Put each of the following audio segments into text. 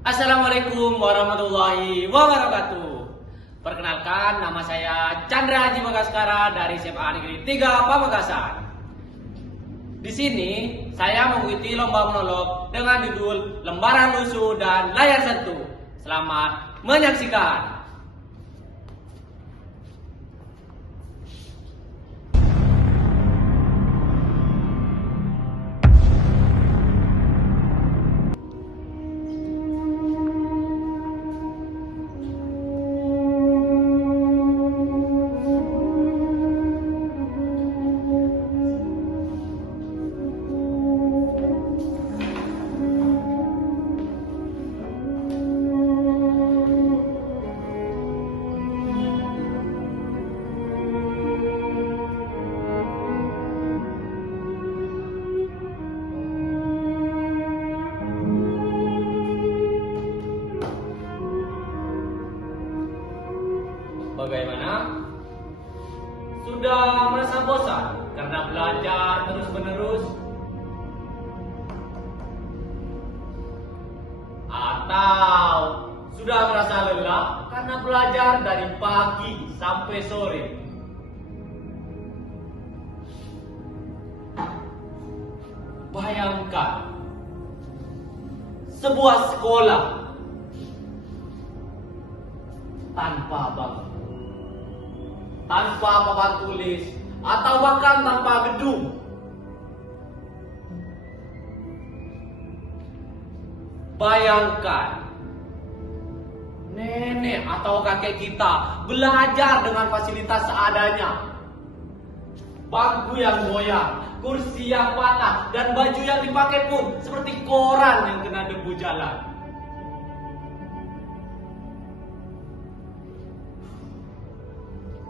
Assalamualaikum warahmatullahi wabarakatuh. Perkenalkan, nama saya Chandra Haji Bagaskara dari SMA Negeri 3 Pamekasan. Di sini saya mengikuti lomba monolog dengan judul Lembaran Lusuh dan Layar Sentuh. Selamat menyaksikan. Bagaimana? Sudah merasa bosan karena belajar terus-menerus? Atau sudah merasa lelah karena belajar dari pagi sampai sore? Bayangkan sebuah sekolah tanpa bangku, tanpa papan tulis, atau bahkan tanpa gedung. Bayangkan nenek atau kakek kita belajar dengan fasilitas seadanya. Bangku yang goyang, kursi yang patah, dan baju yang dipakai pun seperti koran yang kena debu jalan.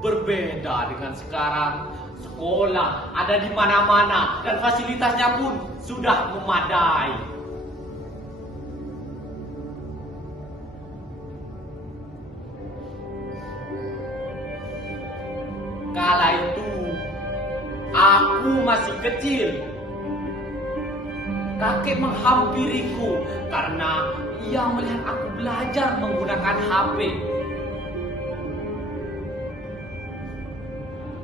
Berbeda dengan sekarang, sekolah ada di mana-mana dan fasilitasnya pun sudah memadai. Kala itu, aku masih kecil. Kakek menghampiriku karena ia melihat aku belajar menggunakan HP.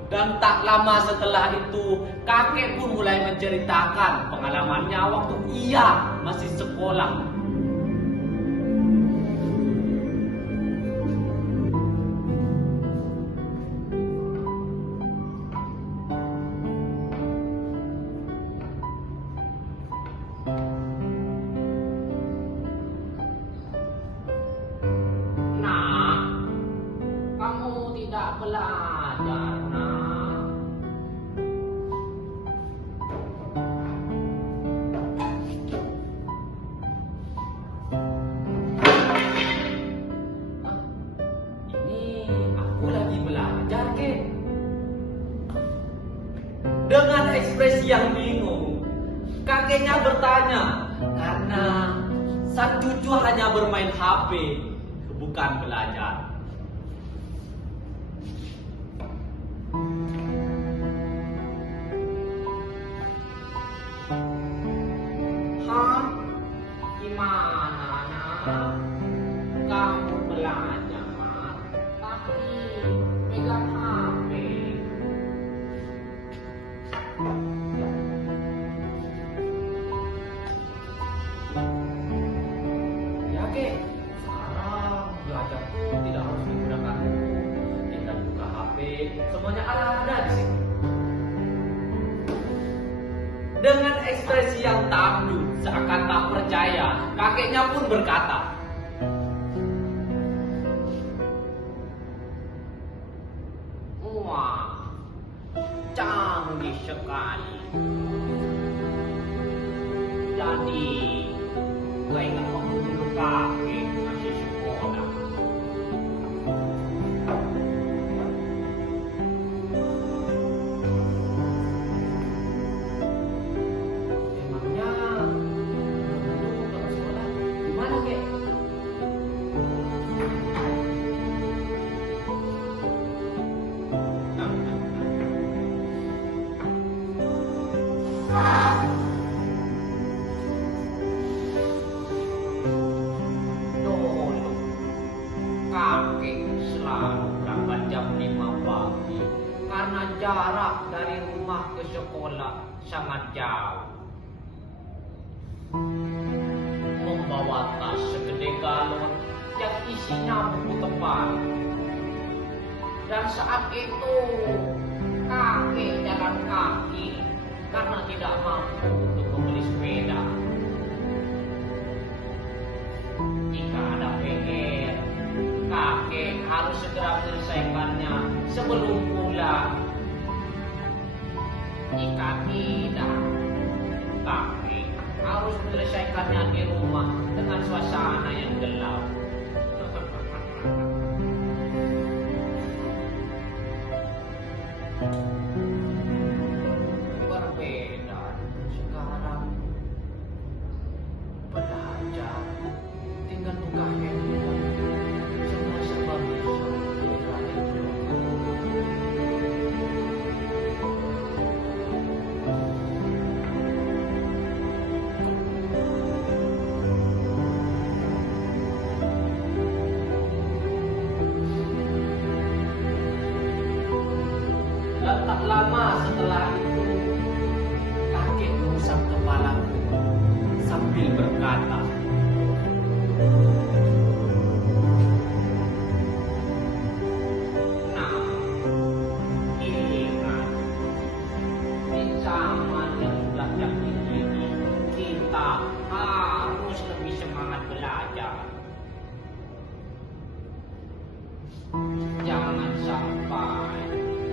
Dan tak lama setelah itu, kakek pun mulai menceritakan pengalamannya waktu ia masih sekolah. Nak, kamu tidak belajar, nak. Ini aku lagi belajar, kek. Dengan ekspresi yang bingung, kakeknya bertanya karena sang cucu hanya bermain HP, bukan belajar. Hah? Gimana, nak? Kamu belajar, tapi pegang HP. Ya, kek. Sekarang belajar tuh tidak harus menggunakan buku. Kita buka HP, semuanya ada di sini. Dengan ekspresi yang tangguh, seakan tak percaya, kakeknya pun berkata, "Wah, canggih sekali. Jadi, gue ingat waktu dulu kakek masih sekolah. Emangnya dulu kalau sekolah gimana, kek?" jarak dari rumah ke sekolah sangat jauh. Membawa tas segede galon yang isinya buku tebal. Dan saat itu kakek jalan kaki karena tidak mampu untuk membeli sepeda. Jika ada PR, kakek harus segera menyelesaikannya sebelum pulang. Jika tidak, kakek harus menyelesaikannya di rumah dengan suasana yang gelap. Berbeda sekarang, belajar tinggal buka handphone, semua serba bisa dilalui. Dan tak lama setelah itu, kakek mengusap kepalaku sambil berkata, "Nah, ingat, di zaman yang sudah ini, kita harus lebih semangat belajar. Jangan sampai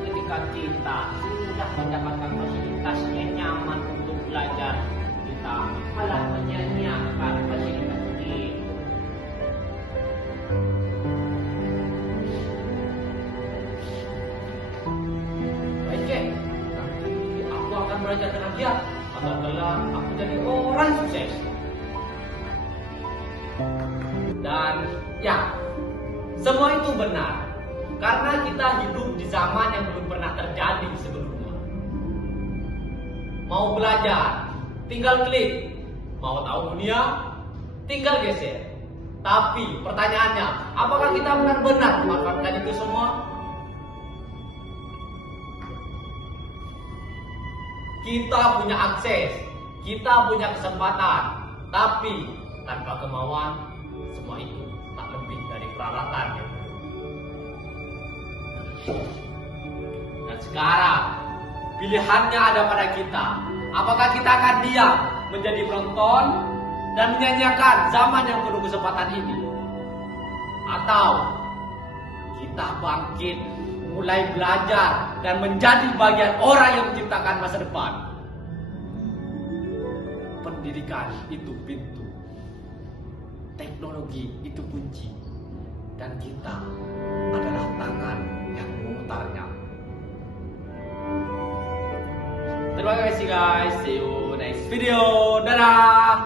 ketika kita sudah mendapatkan fasilitas yang nyaman untuk belajar, kita malah menyanyiakan fasilitas itu." Baik, Kek. Nanti aku akan belajar dengan giat agar kelak aku jadi orang sukses. Dan ya, semua itu benar. Karena kita hidup di zaman yang belum pernah terjadi sebelumnya. Mau belajar, tinggal klik. Mau tahu dunia, tinggal geser. Tapi pertanyaannya, apakah kita benar-benar memanfaatkan itu semua? Kita punya akses, kita punya kesempatan. Tapi tanpa kemauan, semua itu tak lebih dari peralatan yang dan sekarang pilihannya ada pada kita. Apakah kita akan diam menjadi penonton dan menyanyiakan zaman yang penuh kesempatan ini, atau kita bangkit, mulai belajar dan menjadi bagian orang yang menciptakan masa depan? Pendidikan itu pintu, teknologi itu kunci, dan kita adalah tangan yang memutarnya. Terima kasih guys, see you next video, dadah.